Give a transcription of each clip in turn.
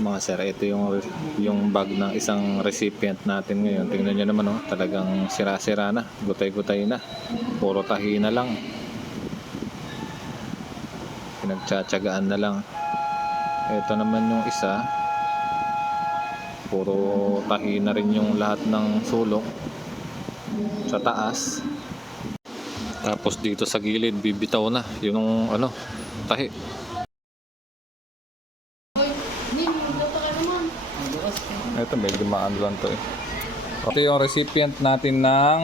Mga sir, ito yung yung bag ng isang recipient natin ngayon. Tingnan nyo naman, oh, talagang sira-sira na. Gutay-gutay na. Puro tahi na lang. Pinagtsatsagaan na lang. Ito naman yung isa. Puro tahi na rin yung lahat ng sulok. Sa taas. Tapos dito sa gilid, bibitaw na. Yung ano, tahi. Ito, medyo maano lang to eh. Ito yung recipient natin ng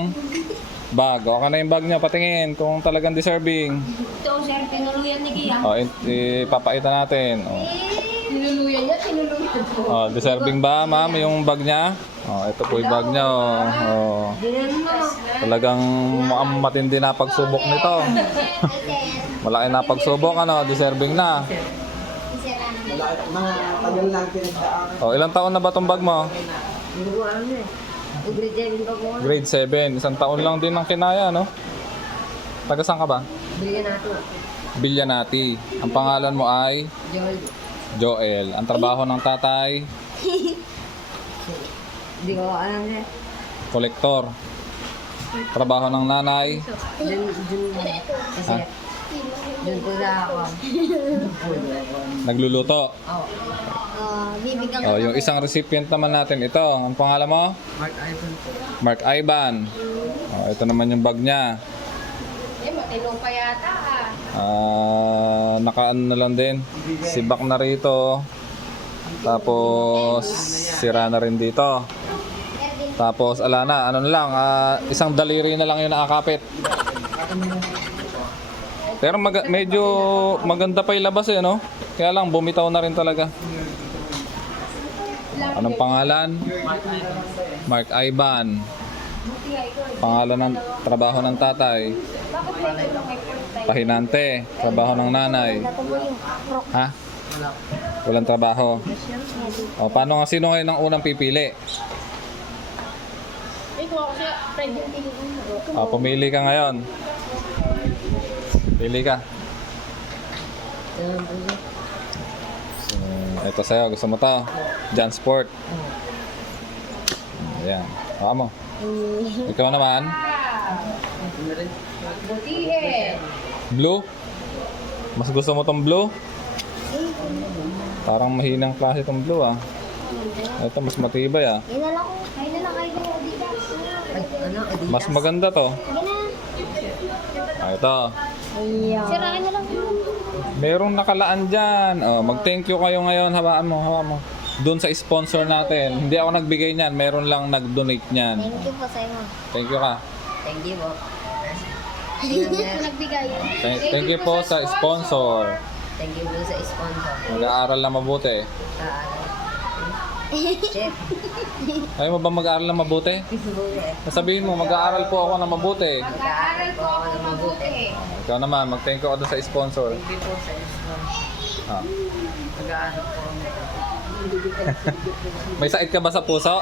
bag. O, ano yung bag niya? Patingin kung talagang deserving. Ito, sir, tinuluyan ni Kia. O, ipapakita natin. O. Tinuluyan niya, tinuluyan ko. O, deserving ba, ma'am, yung bag niya? O, ito po yung bag niya. O. O. Talagang mukhang matindi na pagsubok nito. Malaki na pagsubok, ano, deserving na. Mga tagal lang pinagdaan. O, ilang taon na ba tong bag mo? Eh. Grade 7 pa ko. Grade 7. Isang taon lang din ang kinaya, no? Taga saan ka ba? Bigyan natin. Bilyanati. Ang pangalan mo ay Joel. Joel. Ang trabaho ng tatay, Hindi ko alam eh. kolektor. Trabaho ng nanay, dun, kasi, Dun po sa ako. nagluluto. Oo. bibigyan Oh, yung isang recipient naman natin ito. Ang pangalan mo? Mark Ivan po. Mark Ivan. Oh, ito naman yung bag niya. Eh, matilong pa yata ah. Ah, nakaano na lang din. Sibak na rito. Tapos sira na rin dito. Tapos ala na, ano na lang, ah, isang daliri na lang yung nakakapit. Pero mag- medyo maganda pa yung labas eh, no? Kaya lang, bumitaw na rin talaga. Anong pangalan? Mark Ivan. Pangalan ng trabaho ng tatay. Pahinante. Trabaho ng nanay. Ha? Walang trabaho. O, paano nga sino ngayon ang unang pipili? O, pumili ka ngayon. Pili ka. So, ito sa'yo. Gusto mo to? Jan Sport. Ayan. Baka mo. Ikaw naman. Blue? Mas gusto mo tong blue? Parang mahinang klase tong blue ah. Ito mas matibay ah. Ano. Mas maganda to. Ah, ito. Sirain na lang. Merong nakalaan dyan. Oh, mag-thank you kayo ngayon. Hawaan mo, hawaan mo. Doon sa sponsor natin. Hindi ako nagbigay niyan. Meron lang nag-donate niyan. Thank you po sa inyo. Thank you ka. Thank you po. Hindi po nagbigay. Thank, thank you po sa sponsor. Thank you po sa sponsor. Mag-aaral na mabuti. Sa Chef. Ayaw mo ba mag-aaral na mabuti? Buti. Sabihin mo, mag-aaral po ako na mabuti. Mag-aaral po ako ng mabuti. Ikaw naman, mag-thank you ako doon sa sponsor. Thank you po sa sponsor. Ah. Mag-aaral po ako. May sakit ka ba sa puso?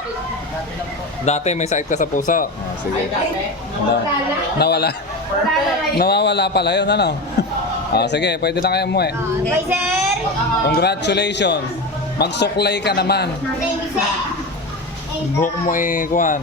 Dati may sakit ka sa puso. Ah, sige. Na, nawala. Nawawala pala yun, ano? Ah, sige, pwede na kayo mo eh. Bye, sir. Congratulations! Magsuklay ka naman. Buhok mo eh, kuhan.